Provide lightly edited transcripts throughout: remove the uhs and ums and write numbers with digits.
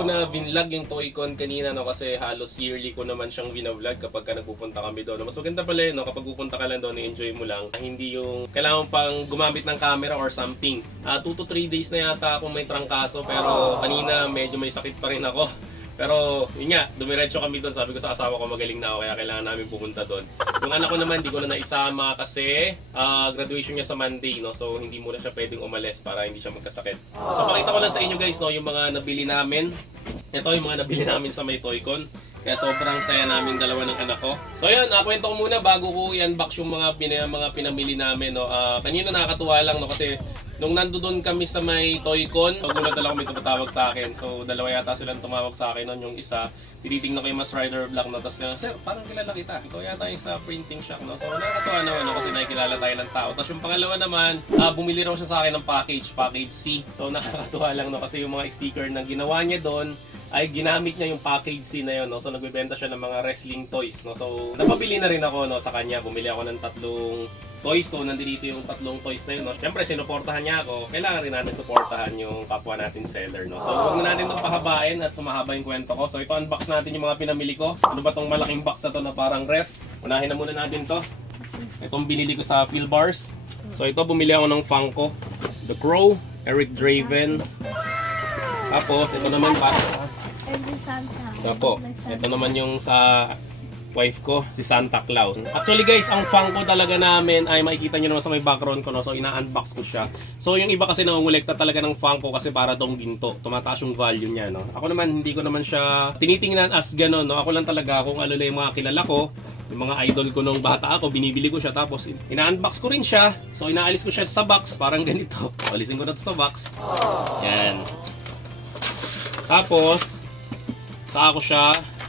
ko na binlog yung Toycon kanina, no, kasi halos yearly ko naman siyang binavlog kapag ka nagpupunta kami doon. Mas maganda pala yun, no, kapag pupunta ka lang doon, i-enjoy mo lang. Hindi yung kailangan pang gumamit ng camera or something. 2 to 3 days na yata ako may trangkaso, pero kanina medyo may sakit pa rin ako. Pero yun nga, dumiretso kami doon. Sabi ko sa asawa ko magaling na ako kaya kailangan namin pumunta doon. Yung anak ko naman, di ko na naisama kasi graduation niya sa Monday, no? So hindi muna siya pwedeng umalis para hindi siya magkasakit. So pakita ko lang sa inyo guys, no, yung mga nabili namin. Ito yung mga nabili namin sa may Toycon. Kaya sobrang saya namin dalawa ng anak ko. So yun, kwento ko muna bago ko i-unbox yung mga pinamili namin, no. Kanina nakakatuwa lang, no, kasi nung nandoon kami sa may Toycon, pagulat na lang may tumatawag sa akin. So dalawa yata silang tumawag sa akin noon. Yung isa, tinitingnan ko yung Mas Rider Black, no. Tapos sir, parang kilala kita. Ikaw yata yung sa printing shop, no. So nakakatuwa naman, no, kasi nakikilala tayo ng tao. Tapos yung pangalawa naman, bumili raw siya sa akin ng package C. So nakakatuwa lang, no, kasi yung mga sticker na ginawa niya doon ay ginamit niya yung package C na yun, no. So nagbebenta siya ng mga wrestling toys, no. So napabili na rin ako, no, sa kanya. Bumili ako ng 3 toys. So nandito yung 3 toys na yun, no. Siyempre sinuportahan niya ako. Kailangan rin natin suportahan yung kapwa natin seller, no. So huwag na natin itong pahabain at tumahaba yung kwento ko. So ito, unbox natin yung mga pinamili ko. Ano ba tong malaking box na to na parang ref? Unahin na muna natin to. Itong binili ko sa Philbars. So ito, bumili ako ng Funko, The Crow, Eric Draven. Tapos ito naman para sa Opo, ito naman yung sa wife ko, si Santa Claus. Actually guys, ang Funko talaga namin ay makikita nyo naman sa may background ko, no? So ina-unbox ko siya. So yung iba kasi nangungulekta talaga ng Funko kasi para tong ginto, tumataas yung value niya, no? Ako naman, hindi ko naman siya tinitingnan as ganon, no? Ako lang talaga kung ano lang yung mga kilala ko, yung mga idol ko nung bata ako, binibili ko siya, tapos ina-unbox ko rin siya. So inaalis ko siya sa box, parang ganito. Alisin ko na to sa box. Yan. Tapos saka ko siya,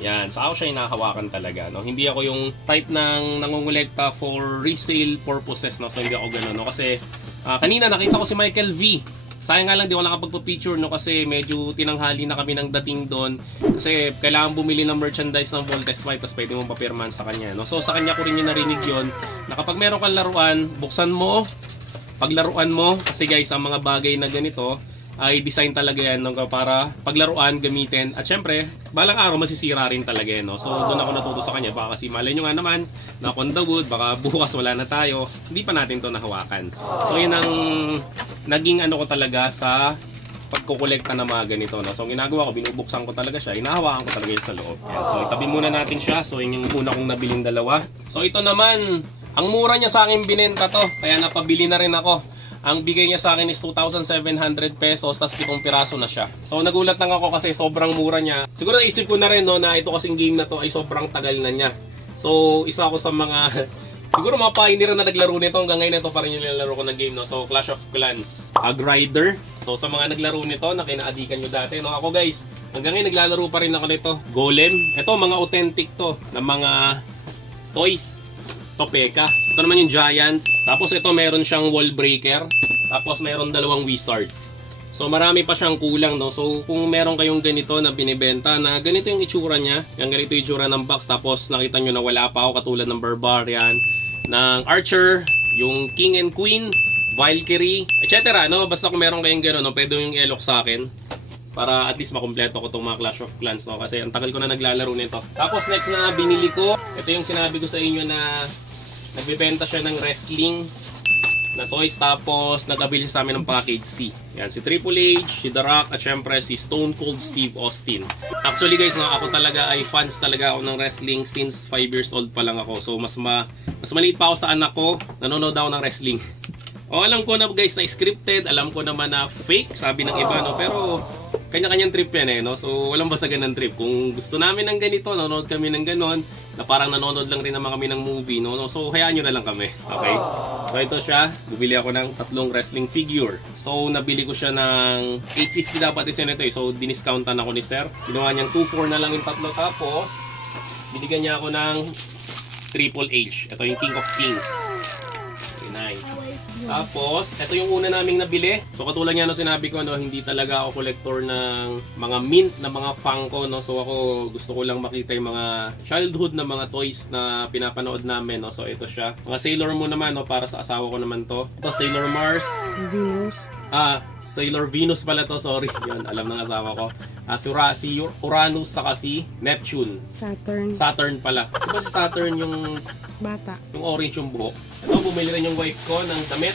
yan, saka ko siya hinahawakan talaga, no? Hindi ako yung type ng nangungulekta for resale purposes, no? So hindi ako gano'n, no? Kasi kanina nakita ko si Michael V. Sayang nga lang di ako nakapagpa-picture, no? Kasi medyo tinanghali na kami ng dating doon. Kasi kailangan bumili ng merchandise ng Voltes 5 tapos pwede mong papirman sa kanya, no? So sa kanya ko rin yung narinig yun, na kapag meron kang laruan, buksan mo, paglaruan mo, kasi guys, ang mga bagay na ganito ay design talaga yan, no, para paglaruan, gamitin. At syempre, balang araw masisira rin talaga yan, no? So doon ako natuto sa kanya. Baka kasi malay nyo nga naman, knock on the wood, baka bukas wala na tayo. Hindi pa natin to nahawakan. So yun ang naging ano ko talaga sa pagkukolekta ng mga ganito, no? So ang ginagawa ko, binubuksan ko talaga siya, hinahawakan ko talaga yun sa loob. Yan. So itabi muna natin siya. So yun yung una kong nabiling dalawa. So ito naman, ang mura niya sa akin binenta to, kaya napabili na rin ako. Ang bigay niya sa akin is 2,700 pesos, tas 7 piraso na siya. So nagulat lang ako kasi sobrang mura niya. Siguro naisip ko na rin, no, na ito kasing game na to ay sobrang tagal na niya. So isa ako sa mga siguro mga pioneer na naglaro nito. Hanggang ngayon ito pa rin yung nilalaro ko na game, no. So Clash of Clans, Tag Rider. So sa mga naglaro nito na kinaadikan nyo dati, no, ako guys, hanggang ngayon naglalaro pa rin ako nito. Golem. Ito mga authentic to na mga toys. Ito Peka. Ito naman yung Giant. Tapos ito meron siyang Wall Breaker. Tapos meron 2 Wizard. So marami pa siyang kulang, no. So kung meron kayong ganito na binibenta na ganito yung itsura niya, yung ganito yung itsura ng box, tapos nakita nyo na wala pa ako katulad ng Barbarian, ng Archer, yung King and Queen, Valkyrie, etc. No? Basta kung meron kayong gano'n, no, pwede yung i-lock sa akin para at least makumpleto ko itong mga Clash of Clans, no? Kasi ang tagal ko na naglalaro nito. Tapos next na binili ko, ito yung sinabi ko sa inyo na nagbebenta siya ng wrestling na toys, tapos nag-abili sa amin ng package C. Yan, si Triple H, si The Rock, at syempre si Stone Cold Steve Austin. Actually guys, no, ako talaga ay fans talaga ako ng wrestling since 5 years old pa lang ako. So mas maliit pa ako sa anak ko, nanonood ako ng wrestling. O alam ko na guys na scripted, alam ko naman na fake, sabi ng iba, no, pero kanya-kanyang trip yan, eh, no? So walang basagan ng trip. Kung gusto namin ng ganito, nanonood kami ng ganon, na parang nanonood lang rin naman kami ng movie, no? So hayaan nyo na lang kami, okay? So ito siya, bumili ako ng 3 wrestling figure. So nabili ko siya ng 850 dapat isa nito, eh. So diniscountan ako ni sir. Ginawa niyang 2.4 na lang yung 3, tapos binigyan niya ako ng Triple H. Ito yung King of Kings. Very nice. Tapos, ito yung una naming nabili. So katulad nga no sinabi ko, no, hindi talaga ako collector ng mga mint na mga Funko, no. So ako gusto ko lang makita yung mga childhood na mga toys na pinapanood namin, no. So ito siya. Mga Sailor Moon naman, no, para sa asawa ko naman to. Ito Sailor Mars. Venus. Sailor Venus pala to, sorry. Yun, alam ng asawa ko. Si Uranus saka si Neptune. Saturn pala. Diba si Saturn yung Bata. yung orange yung buhok. Ito, bumili rin yung wife ko ng damit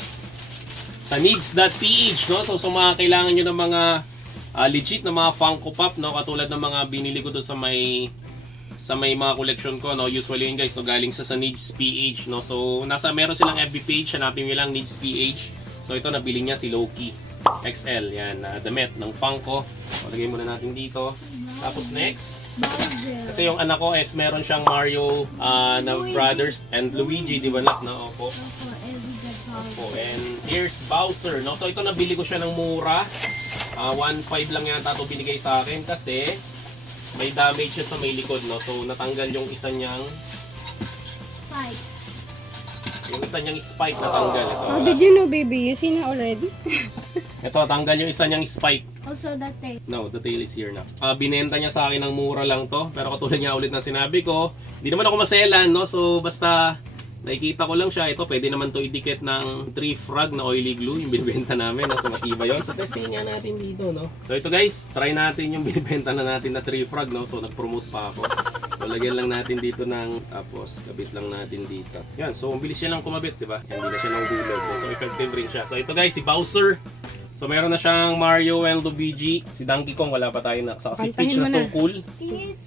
sa needs.ph, no? So mga kailangan nyo ng mga legit na mga Funko Pop, no? Katulad ng mga binili ko doon sa may mga collection ko, no? Usually yun guys, so galing sa needs.ph, no? So meron silang FB page, hanapin nyo lang needs.ph. So ito, nabili niya si Loki XL, yan, damit ng Funko. So, lagay muna natin dito. Tapos next, kasi yung anak ko is meron siyang Mario na brothers and Luigi, di ba nak? No, opo. Opo. And here's Bowser, no? So ito nabili ko siya ng mura. 1.5 lang yata ito binigay sa akin kasi may damage siya sa may likod, no? So natanggal yung isa niyang spike natanggal. Ito, Oh, did you know, baby? You seen her already? ito, tanggal yung isa niyang spike. Also the tail. No, the tail is here na. Binenta niya sa akin ng mura lang to. Pero katulad niya ulit ng sinabi ko, hindi naman ako maselan, no? So, basta nakikita ko lang siya. Ito, pwede naman to idikit ng tree frog na oily glue. Yung binibenta namin, no? So, matibay yun. So, testing nga natin dito, no? So, ito guys, try natin yung binibenta na natin na tree frog, no? So, nag-promote pa ako. So, lagyan lang natin dito ng, tapos, kabit lang natin dito. Yan, so, mabilis siya lang kumabit, di ba? Yan, hindi na siya nang hulog. No? So, effective rin siya. So, ito guys, si Bowser. So, meron na siyang Mario and Luigi. Si Donkey Kong, wala pa tayo na. Saka si Peach na so cool. He's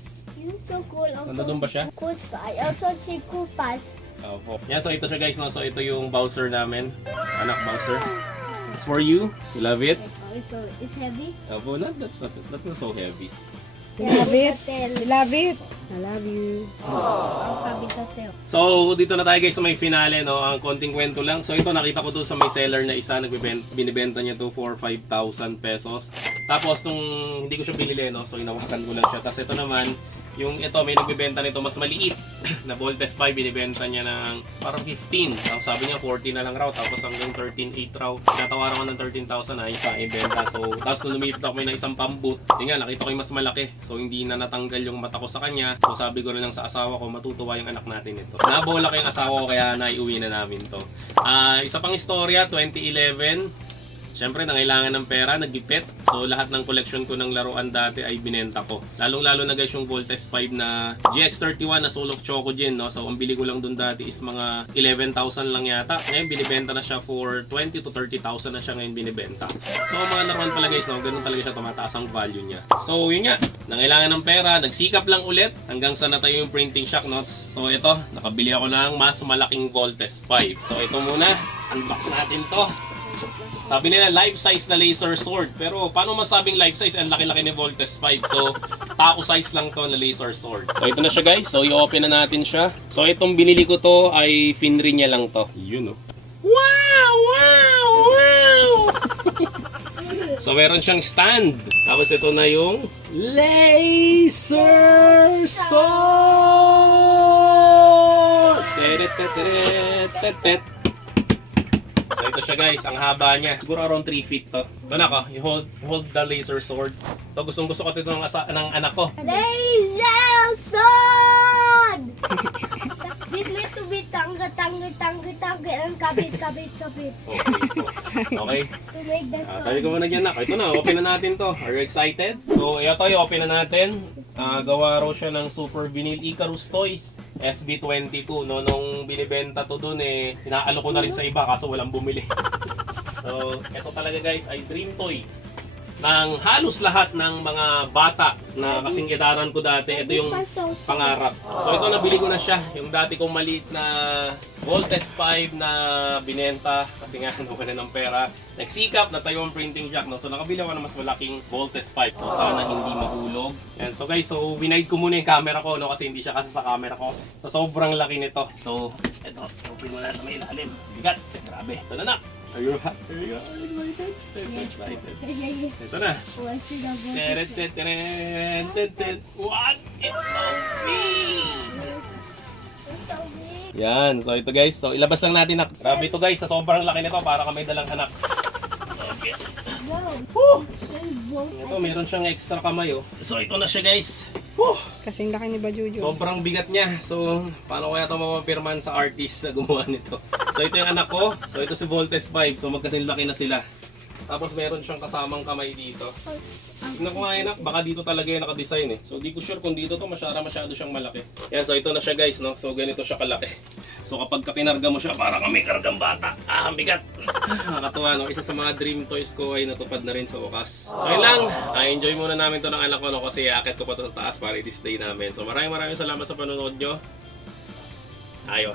so cool. Also, Nandun ba siya? I also see Koopas. Opo. Yan, so ito siya guys. No? So, ito yung Bowser namin. Anak Bowser. It's for you. You love it? So it's heavy. Opo, that's not so heavy. You love it? Tail. You love it? I love you. Ang kabit na tail. So, dito na tayo guys sa may finale, no? Ang konting kwento lang. So, ito nakita ko doon sa may seller na isa, binibenta niya to for 5,000 pesos. Tapos, nung hindi ko siya binili, no? So, inawakan ko lang siya. Tapos, ito naman, yung ito, may nagbibenta nito mas maliit na Voltes 5, binibenta niya ng parang 15. Tapos, sabi niya 40 na lang raw. Tapos, hanggang 13,800 raw. Natawaran ko ng 13,000 na isa ibenta. So, tapos, nung lumipit ako may na isang pambut. Yun nga, nakita ko yung mas malaki. So, hindi na natanggal yung mata ko sa kanya. So, sabi ko na lang sa asawa ko, matutuwa yung anak natin ito. Nabola ko yung asawa ko, kaya naiuwi na namin to. Isa pang istorya, 2011. Siyempre, nangailangan ng pera, nagipit. So, lahat ng collection ko ng laruan dati ay binenta ko. Lalong-lalo na guys yung Voltes 5 na GX31 na Soul of Choco Gin, no? So, ang bili ko lang dun dati is mga 11,000 lang yata. Ngayon, binibenta na siya for 20 to 30,000 na siya ngayon binibenta. So, mga laruan pala guys, no? Ganun talaga siya, tumataas ang value niya. So, yun nga. Nangailangan ng pera, nagsikap lang ulit hanggang sa natayo yung printing shock nuts. So, ito, nakabili ako ng mas malaking Voltes 5. So, ito muna. Unbox natin to. Sabi nila life size na laser sword. Pero paano masabing life size? Ang laki-laki ni Voltes 5. So, tao size lang to na laser sword. So, ito na siya guys. So, i-open na natin siya. So, itong binili ko to ay finri niya lang to. Yun oh. Wow! Wow! Wow! So, meron siyang stand. Tapos, ito na yung laser sword! Tetet. So ito siya guys, ang haba niya. Siguro around 3 feet to. Ito na ko, hold the laser sword. Ito gustong gusto ko ito ng anak ko. Laser sword! This need to be tangga and kabit. Okay po. Okay. To make the sword. Tayo ko muna dyan nak. Ito na, open na natin to. Are you excited? So ito yung open na natin. Gawa raw siya ng Super Vinyl Icarus Toys SB22. No, nung binibenta to dun eh, inaalo ko na rin sa iba kaso walang bumili. So ito talaga guys ay dream toy ng halos lahat ng mga bata na kasing edaran ko dati. Ito yung pangarap. So ito nabili ko na siya. Yung dati kong maliit na Voltes 5 na binenta kasi nga nawala ng pera. Nagsikap na tayo ang printing jack. No? So nakabili ako ng mas malaking Voltes 5. So sana hindi mahulog. Yan. So guys, so winide ko muna yung camera ko no? Kasi hindi siya kasi sa camera ko. So sobrang laki nito. So ito, open mo na sa may ilalim. Bigat. Grabe. Ito na. Are you excited? Excited. Ito na. What's the What? It's so big! It's so big. Yan, so ito guys. So ilabas lang natin na. Grabe ito guys, sa sobrang laki nito para kami dalang anak. Go. Woo! Go. Ito, meron siyang extra kamay oh. So ito na siya guys. Woo! Kasing laki ni Bajuju. Sobrang bigat niya. So, paano kaya ito mapapirman sa artist na gumawa nito? So, ito yung anak ko. So, ito si Voltes 5. So, magkasinlaki na sila. Tapos, meron siyang kasamang kamay dito. Tignan ko nga anak, baka dito talaga yung nakadesign eh. So, di ko sure kung dito to masyado siyang malaki. Yan, so ito na siya guys, no? So, ganito siya kalaki. So, kapag kinarga mo siya, para kang may kargang bata. Ah, ang bigat! Nakakatuwa, no? Isa sa mga dream toys ko ay natupad na rin sa wakas. So, yun lang. Enjoy muna namin to ng anak ko, no? Kasi akit ko pa to sa taas para i-display namin. So, maraming salamat sa panonood nyo. Ayos.